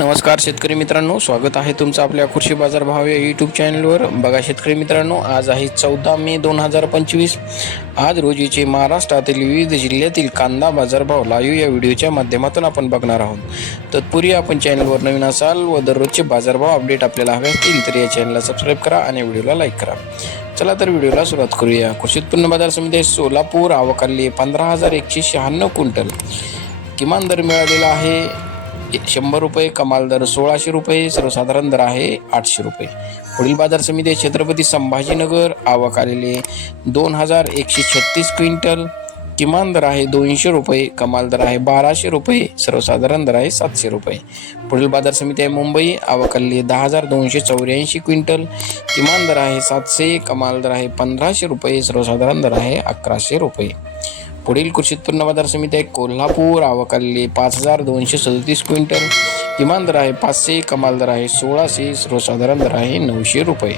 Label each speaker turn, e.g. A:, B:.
A: नमस्कार शेतकरी मित्रांनो. स्वागत आहे तुमचं आपल्या कृषी बाजार भाव या यूट्यूब चॅनलवर बघा शेतकरी मित्रांनो आज आहे चौदा मे दोन हजार पंचवीस. आज रोजीचे महाराष्ट्रातील विविध जिल्ह्यातील कांदा बाजारभाव लाईव्ह या व्हिडिओच्या माध्यमातून आपण बघणार आहोत. तत्पूर्वी आपण चॅनलवर नवीन असाल व दररोजचे बाजारभाव अपडेट आपल्याला हवे असतील तर या चॅनलला सबस्क्राईब करा आणि व्हिडिओला लाईक करा. चला तर व्हिडिओला सुरुवात करूया. कृषी उत्पन्न बाजार समिती सोलापूर आवकाली पंधरा हजार एकशे शहाण्णव क्विंटल. किमान दर मिळालेला आहे शंभर रुपये कमाल दर सोळाशे रुपये सर्वसाधारण दर आहे आठशे रुपये. पुढील बाजार समिती आहे छत्रपती संभाजीनगर आवक आलेले दोन हजार एकशे छत्तीस क्विंटल किमान दर आहे दोनशे रुपये कमाल दर आहे बाराशे रुपये सर्वसाधारण दर आहे सातशे रुपये. पुढील बाजार समिती आहे मुंबई आवक आलेली दहा हजार दोनशे चौऱ्याऐंशी क्विंटल किमान दर आहे सातशे कमाल दर आहे पंधराशे रुपये सर्वसाधारण दर आहे अकराशे रुपये. पुढील कृषी उत्पन्न बाजार समिती आहे कोल्हापूर. आवकल्ली पाच हजार दोनशे सदतीस क्विंटल. किमान दर आहे पाचशे कमाल दर आहे सोळाशे सर्वसाधारण दर आहे नऊशे रुपये.